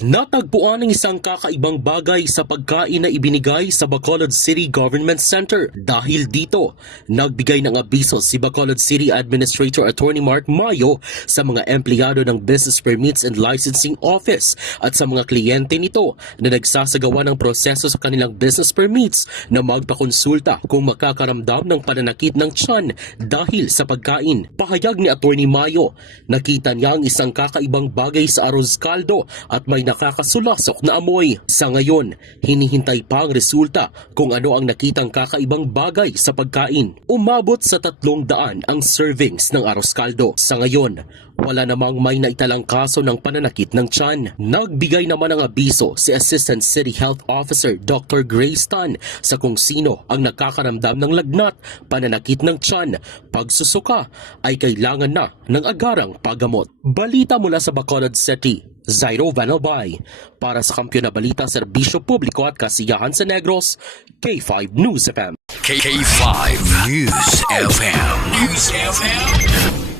Natagpuan ng isang kakaibang bagay sa pagkain na ibinigay sa Bacolod City Government Center. Dahil dito, nagbigay ng abiso si Bacolod City Administrator Attorney Mark Mayo sa mga empleyado ng Business Permits and Licensing Office at sa mga kliyente nito na nagsasagawa ng proseso sa kanilang business permits na magpakonsulta kung makakaramdam ng pananakit ng tiyan dahil sa pagkain. Pahayag ni Attorney Mayo, nakita niya ang isang kakaibang bagay sa arroz caldo at may nakakasulasok na amoy. Sa ngayon, hinihintay pa ang resulta kung ano ang nakitang kakaibang bagay sa pagkain. Umabot sa 300 ang servings ng arroz caldo. Sa ngayon, wala namang may naitalang kaso ng pananakit ng tiyan. Nagbigay naman ng abiso si Assistant City Health Officer Dr. Grace Tan sa kung sino ang nakakaramdam ng lagnat, pananakit ng tiyan, pagsusuka ay kailangan na ng agarang paggamot. Balita mula sa Bacolod City, Zairo Vanalbay. Para sa Kampiyon na Balita, Serbisyo Publiko at Kasiyahan sa Negros, K5 News FM. K5 News FM. News FM.